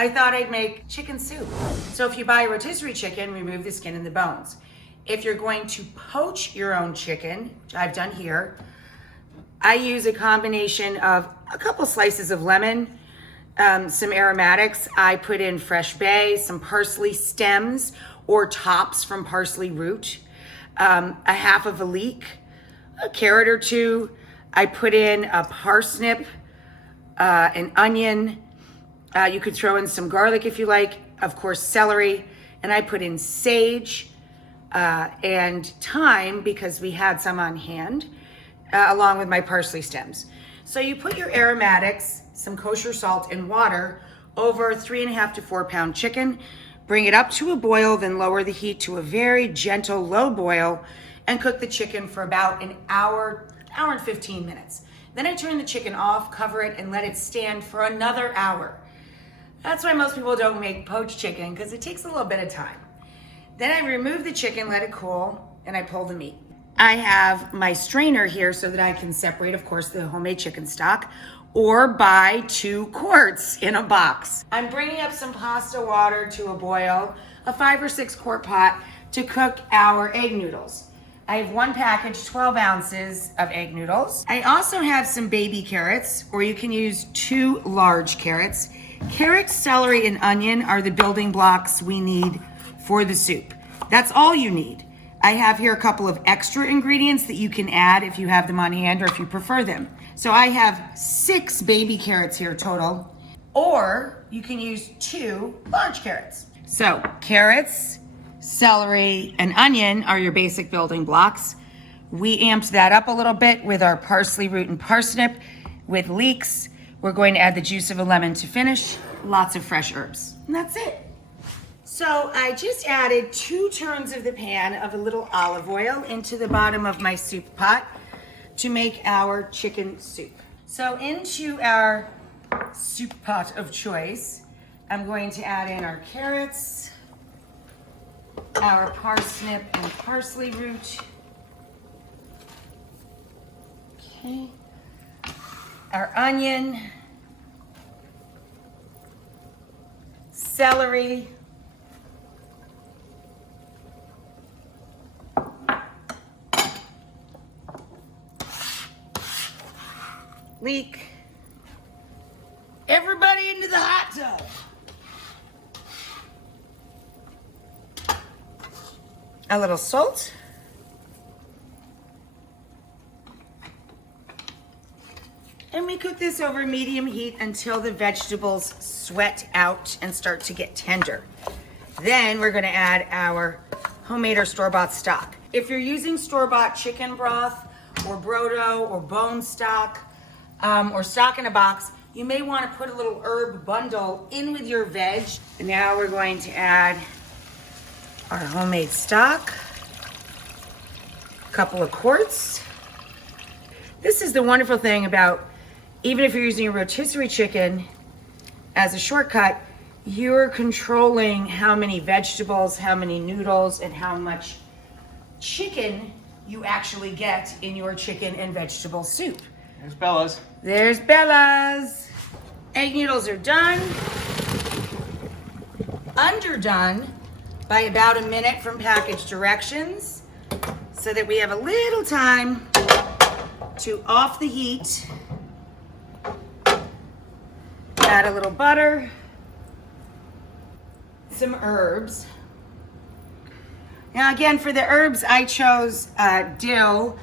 I thought I'd make chicken soup. So if you buy a rotisserie chicken, remove the skin and the bones. If you're going to poach your own chicken, which I've done here, I use a combination of a couple slices of lemon, some aromatics. I put in fresh bay, some parsley stems or tops from parsley root, a half of a leek, a carrot or two. I put in a parsnip, an onion. You could throw in some garlic if you like, of course, celery. And I put in sage and thyme because we had some on hand, along with my parsley stems. So you put your aromatics, some kosher salt and water over 3.5 to 4 pound chicken, bring it up to a boil, then lower the heat to a very gentle low boil and cook the chicken for about an hour and 15 minutes. Then I turn the chicken off, cover it, and let it stand for another hour. That's why most people don't make poached chicken, because it takes a little bit of time. Then I remove the chicken, let it cool, and I pull the meat. I have my strainer here so that I can separate, of course, the homemade chicken stock, or buy 2 quarts in a box. I'm bringing up some pasta water to a boil, a 5 or 6 quart pot to cook our egg noodles. I have 1 package, 12 ounces of egg noodles. I also have some baby carrots, or you can use 2 large carrots. Carrot, celery, and onion are the building blocks we need for the soup. That's all you need. I have here a couple of extra ingredients that you can add if you have them on hand or if you prefer them. So I have 6 baby carrots here total, or you can use 2 large carrots. So carrots, celery, and onion are your basic building blocks. We amped that up a little bit with our parsley root and parsnip with leeks. We're going to add the juice of a lemon to finish, lots of fresh herbs, and that's it. So I just added 2 turns of the pan of a little olive oil into the bottom of my soup pot to make our chicken soup. So into our soup pot of choice, I'm going to add in our carrots, our parsnip and parsley root, okay, our onion, celery, leek, everybody into the hot tub. A little salt. And we cook this over medium heat until the vegetables sweat out and start to get tender. Then we're gonna add our homemade or store-bought stock. If you're using store-bought chicken broth or brodo or bone stock or stock in a box, you may wanna put a little herb bundle in with your veg. And now we're going to add our homemade stock, a couple of quarts. This is the wonderful thing about, even if you're using a rotisserie chicken as a shortcut, you're controlling how many vegetables, how many noodles, and how much chicken you actually get in your chicken and vegetable soup. There's Bella's. There's Bella's. Egg noodles are done. Underdone by about a minute from package directions so that we have a little time to off the heat, add a little butter, some herbs. Now again, for the herbs, I chose dill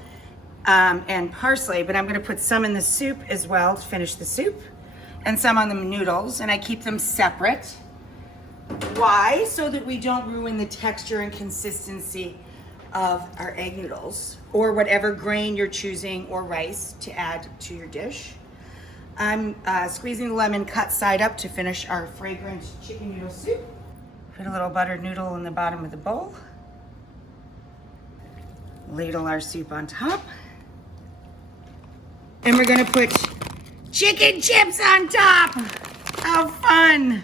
and parsley, but I'm gonna put some in the soup as well to finish the soup, and some on the noodles, and I keep them separate. Why? So that we don't ruin the texture and consistency of our egg noodles or whatever grain you're choosing or rice to add to your dish. I'm squeezing the lemon cut side up to finish our fragrant chicken noodle soup. Put a little buttered noodle in the bottom of the bowl. Ladle our soup on top. And we're gonna put chicken chips on top. How fun!